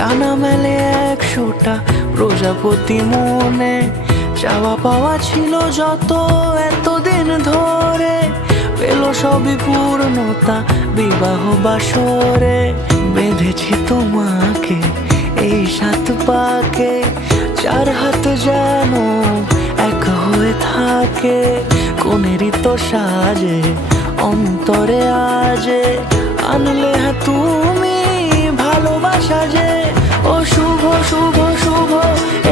ডানা মেলে 100টা প্রজাপতি মনে, চাওয়া পাওয়া ছিল যত এতদিন ধরে, পেল সবই পূর্ণতা বিবাহ বাসরে। বেঁধেছি তোমাকে এই 7 পাকে, 4 হাত যেন এক হয়ে থাকে। কোনেরই তো সাজে অন্তরে আজে, আনলে হ্যাঁ তুমি ভালোবাসা যে। ও শুভ শুভ শুভ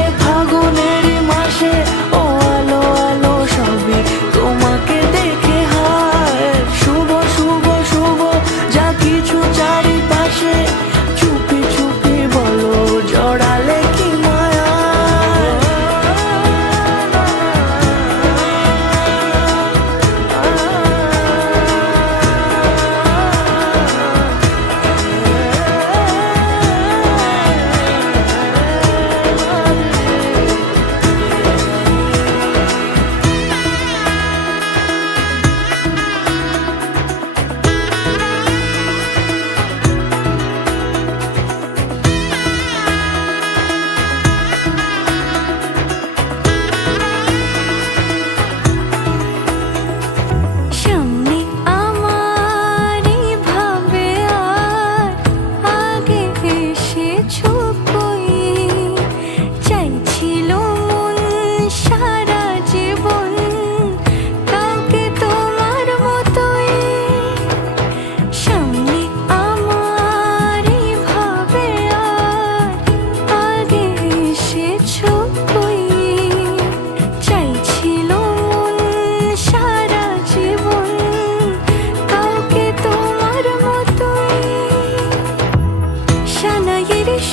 এ ফাগুনেরই মাসে, ও আলো আলো সবই তোমাকে দেখে হায়। শুভ শুভ শুভ যা কিছু চারিপাশে, চুপি চুপি বলো জড়ালে কি মায়া।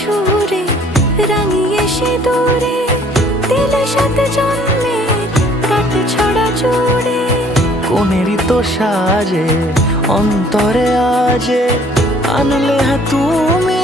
সুরে রাঙিয়ে সে দূরে দিলে 7 জন্মের কাট ছড়া জুড়ে। কোনেরই তো সাজে অন্তরে আজে, আনলে হ্যাঁ তুমি